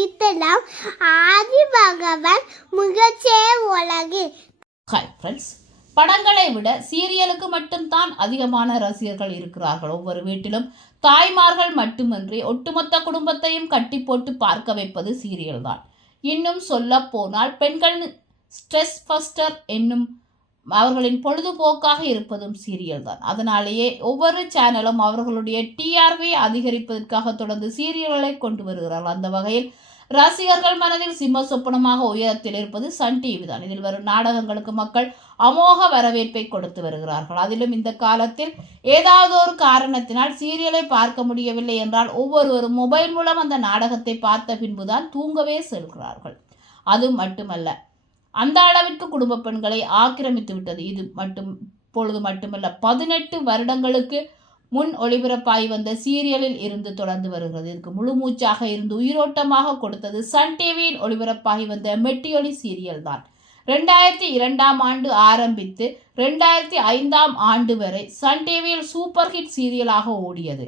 நடித்தலாம் ஆதி பகவான் முகச்சே உலகு hi friends படங்களை விட சீரியலுக்கு மட்டும்தான் அதிகமான ரசிகர்கள் இருக்கிறார்கள். ஒவ்வொரு வீட்டிலும் தாய்மார்கள் மட்டுமின்றி ஒட்டுமொத்த குடும்பத்தையும் கட்டி போட்டு பார்க்க வைப்பது சீரியல் தான் இன்னும் சொல்ல போனால் பெண்கள் ஸ்ட்ரெஸ் ஃபஸ்டர் என்னும் அவர்களின் பொழுதுபோக்காக இருப்பதும் சீரியல் தான் அதனாலேயே ஒவ்வொரு சேனலும் அவர்களுடைய டிஆர்வி அதிகரிப்பதற்காக தொடர்ந்து சீரியல்களை கொண்டு வருகிறார்கள். அந்த வகையில் ரசிகர்கள் மனதில் சிம்ம சொப்பனமாக உயரத்தில் இருப்பது சன் டிவி தான். இதில் வரும் நாடகங்களுக்கு மக்கள் அமோக வரவேற்பை கொடுத்து வருகிறார்கள். அதிலும் இந்த காலத்தில் ஏதாவது ஒரு காரணத்தினால் சீரியலை பார்க்க முடியவில்லை என்றால் ஒவ்வொருவரும் மொபைல் மூலம் அந்த நாடகத்தை பார்த்த பின்புதான் தூங்கவே செல்கிறார்கள். அது மட்டுமல்ல அந்த அளவிற்கு குடும்ப பெண்களை ஆக்கிரமித்து விட்டது. இது மட்டும் பொழுது மட்டுமல்ல பதினெட்டு வருடங்களுக்கு முன் ஒளிபரப்பாகி வந்த சீரியலில் இருந்து தொடர்ந்து வருகிறது. இதற்கு முழு மூச்சாக இருந்து உயிரோட்டமாக கொடுத்தது சன் டிவியில் ஒளிபரப்பாகி வந்த மெட்டியொலி சீரியல் தான். ரெண்டாயிரத்தி இரண்டாம் ஆண்டு ஆரம்பித்து ரெண்டாயிரத்தி ஐந்தாம் ஆண்டு வரை சன் டிவியில் சூப்பர் ஹிட் சீரியலாக ஓடியது.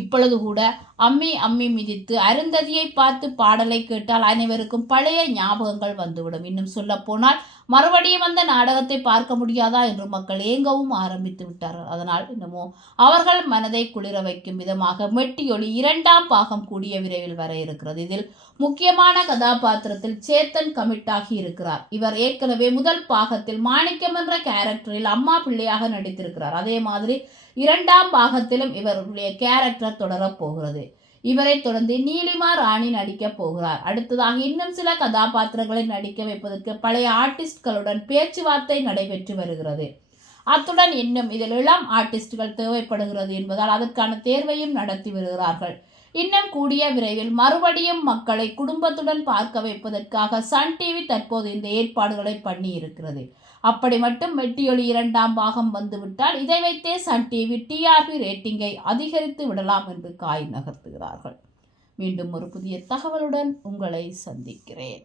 இப்பொழுது கூட அம்மி அம்மி மிதித்து அருந்ததியை பார்த்து பாடலை கேட்டால் அனைவருக்கும் பழைய ஞாபகங்கள் வந்துவிடும். இன்னும் சொல்ல போனால் மறுபடியும் அந்த நாடகத்தை பார்க்க முடியாதா என்று மக்கள் ஏங்கவும் ஆரம்பித்து விட்டார்கள். அதனால் இன்னமோ அவர்கள் மனதை குளிர வைக்கும் விதமாக மெட்டியொலி இரண்டாம் பாகம் கூடிய விரைவில் வர இருக்கிறது. இதில் முக்கியமான கதாபாத்திரத்தில் சேத்தன் கமிட்டாகி இருக்கிறார். இவர் ஏற்கனவே முதல் பாகத்தில் மாணிக்கம் என்ற கேரக்டரில் அம்மா பிள்ளையாக நடித்திருக்கிறார். அதே மாதிரி இரண்டாம் பாகத்திலும் இவருடைய கேரக்டர் தொடரப் போகிறது. இவரை தொடர்ந்து நீலிமா ராணி நடிக்கப் போகிறார். அடுத்ததாக இன்னும் சில கதாபாத்திரங்களை நடிக்க வைப்பதற்கு பழைய ஆர்டிஸ்ட்களுடன் பேச்சுவார்த்தை நடைபெற்று வருகிறது. அத்துடன் இன்னும் இதில் இளம் ஆர்டிஸ்டுகள் தேவைப்படுகிறது என்பதால் அதற்கான தேர்வையும் நடத்தி வருகிறார்கள். இன்னும் கூடிய விரைவில் மறுபடியும் மக்களை குடும்பத்துடன் பார்க்க வைப்பதற்காக சன் டிவி தற்போது இந்த ஏற்பாடுகளை பண்ணி இருக்கிறது அப்படி மட்டும் வெட்டியொலி இரண்டாம் பாகம் வந்துவிட்டால் இதை வைத்தே சன் டிவி டிஆர்பி ரேட்டிங்கை அதிகரித்து விடலாம் என்று காய் நகர்த்துகிறார்கள். மீண்டும் ஒரு புதிய தகவலுடன் உங்களை சந்திக்கிறேன்.